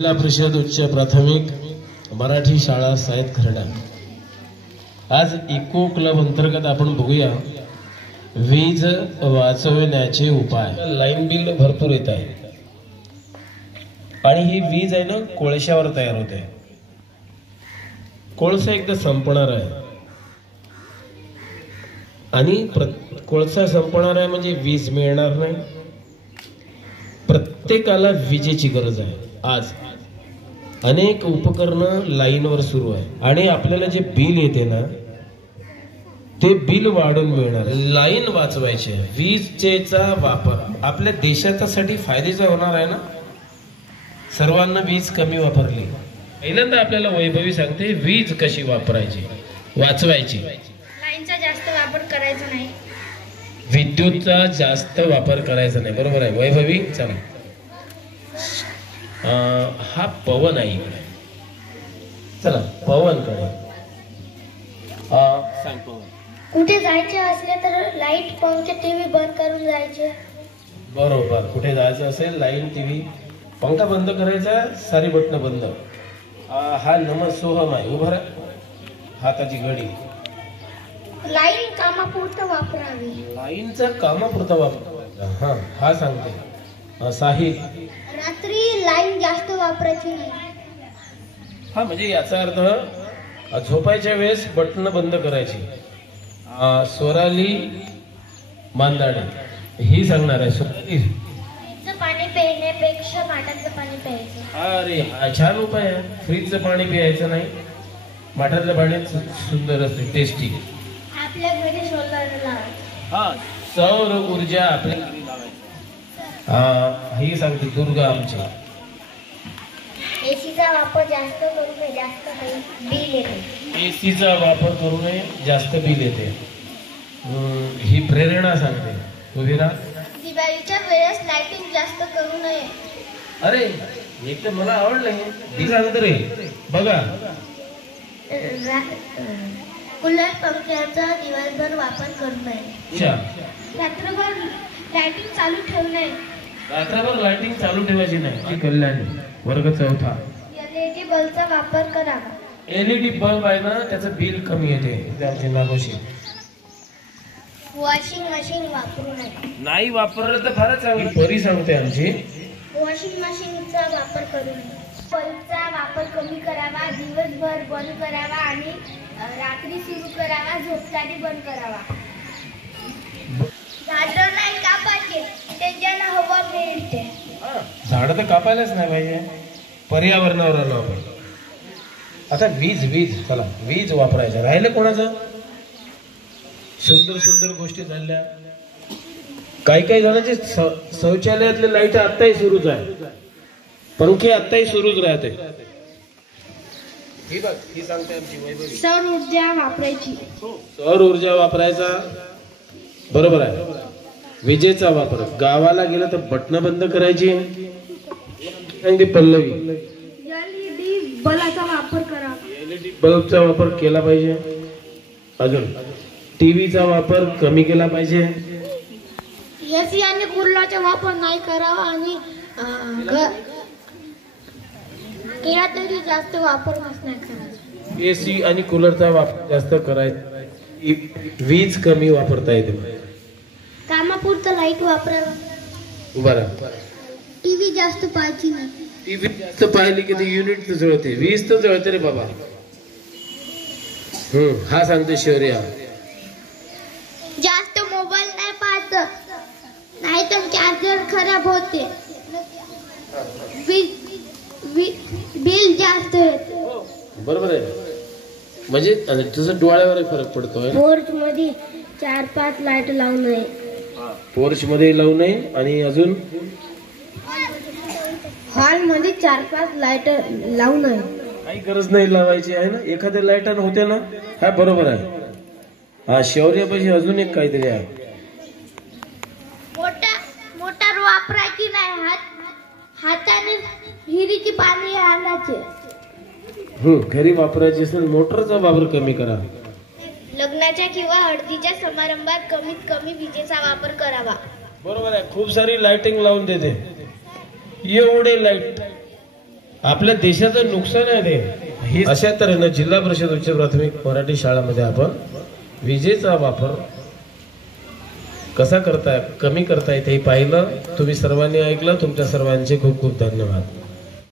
जिल्हा परिषद उच्च प्राथमिक मराठी शाळा सायत खर्डा। आज इको क्लब अंतर्गत आपण बघूया वीज वाचवण्याचे उपाय। लाईन बिल भरपूर येत आहे आणि ही वीज आहे ना कोळशावर तयार होते। कोळसा एकदा संपणार आहे आणि कोळसा संपणार आहे म्हणजे वीज मिळणार नाही। प्रत्येकाला विजेची गरज आहे। आज अनेक उपकरणं लाईनवर सुरू आहे आणि आपल्याला जे बिल येते ना ते बिल वाढून मिळणार। लाईन वाचवायचे, वीजेचा वापर आपल्या देशासाठी फायद्याचा होणार आहे ना। सर्वांना वीज कमी वापरली। पहिल्यांदा आपल्याला वैभवी सांगते वीज कशी वापरायची, वाचवायची। लाईनचा जास्त वापर करायचा नाही, विद्युतचा जास्त वापर करायचा नाही। बरोबर आहे वैभवी? चला हा पवन आहे इकडे, चला पवन कडे सांग पवन। कुठे जायचे असले तर लाईट, पंखे, टीव्ही बंद करून जायचे। बरोबर, कुठे जायचं असेल लाईट, टीव्ही, पंखा बंद करायचा, सारी बटन बंद। हा नम सोहम आहे, उभा हाताची घडी। लाईन कामापुरतं वापरावी, लाईनचा कामापुरता वापर। हा सांगते साहिल। रात्री लाईन जास्त वापरायची नाही। हा म्हणजे याचा अर्थ झोपायच्या वेळेस बटन बंद करायची। स्वराली मांदाडे ही सांगणार आहे। स्वराली फ्रीजचं पाणी पिण्यापेक्षा माठाचं पाणी प्यायचं। अरे हा छान उपाय आहे। फ्रीजचं पाणी प्यायचं नाही, माठातलं पाणी सुंदर असते, टेस्टी। आपल्या घरी सोलर लावायचं। हा सौर ऊर्जा आपल्या घरी लावायची। ही सांगते दुर्गा आमची। एसीचा वापर जास्त करू नये, जास्त बिल येते। एसीचा वापर करू नये, जास्त बिल येते। ही प्रेरणा सांगते। उभी राहा। दिवाळीच्या वेळेस लाइटिंग जास्त करू नये। अरे एक तर मला आवडलं हे सांगत रे बघा। कूलर, पंख्याचा दिवसभर वापर करू नये। रात्रभर लाइटिंग चालू ठेवू नये। रात्रभर लाइटिंग चालू ठेवायची नाही। कल्याण वर्ग चौथा। एलईडी बल्बचा वापर करावा। एलईडी बल्ब आहे ना त्याचं बिल कमी येते। त्याची नागोशी। वॉशिंग मशीन वापरू नये। नाही वापरलं तर फारच चांगली। परी सांगते आमची वॉशिंग मशीनचा वापर करू नये। बल्बचा वापर कमी करावा, दिवसभर बंद करावा आणि रात्री सुरू करावा, झोपताना बंद करावा। झाडं नाही कापायचे, त्याच्यानं हवा मिळते। झाडं तर कापायलाच नाही पाहिजे, पर्यावरणावर आलो आपण। आता वीज चला वीज वापरायचं राहिलं कोणाचं। सुंदर सुंदर गोष्टी झाल्या। काही जणांचे शौचालयातले लाईट आत्ताही सुरूच आहे, पंखे आत्ताही सुरूच राहते। ही बघ ही सांगते आमची वैभवी। सौर ऊर्जा वापरायची। सौर ऊर्जा वापरायचा, बरोबर आहे। विजेचा वापर, गावाला गेलं तर बटन बंद करायची। पल्लवी एलईडी बल्बचा वापर करावा। एलईडी बल्बचा वापर केला पाहिजे। अजून टीव्हीचा वापर कमी केला पाहिजे। एसी आणि कूलरचा वापर नाही करावा आणि केला तरी जास्त वापर नाही करायचा। एसी आणि कूलरचा वापर जास्त करायचा, वीज कमी वापरता येते। कामापुरतं लाईट वापरावा। बरं, टीव्ही जास्त पाहायची नाही। टीव्ही जास्त पाहिली की युनिट तर जळते, वीज तर जळते रे बाबा। हा सांगते शौर्या। जास्त मोबाईल नाही पाहायचं, नाही तर चार्जर खराब होते, बिल जास्त येते। बरोबर आहे, म्हणजे तुझं डोळ्यावर फरक पडतोय। पोर्च मध्ये 4-5 लाईट लावू नये। पोर्च मध्ये लावू नये आणि अजून हॉल मध्ये 4-5 लाईट लावू नये। काही गरज नाही लावायची आहे ना, एखाद्या लाईटानं होते ना। हा बरोबर आहे। हा शौर्यापाशी अजून एक काहीतरी आहे। मोटार वापरायची नाही, हाताने विहिरीची पाणी आणायचे। घरी वापरायची असेल मोटरचा वापर कमी करा। लग्नाच्या किंवा हळदीच्या समारंभात कमीत कमी विजेचा वापर करावा। बरोबर आहे, खूप सारी लाइटिंग लावून देते, एवढे लाईट आपल्या देशाचं नुकसान आहे ते. अशा तऱ्हेनं जिल्हा परिषद उच्च प्राथमिक मराठी शाळांमध्ये आपण विजेचा वापर कसा कमी करता येते हे पाहिलं. तुम्ही सर्वांनी ऐकलं. तुमच्या सर्वांचे खूप खूप धन्यवाद.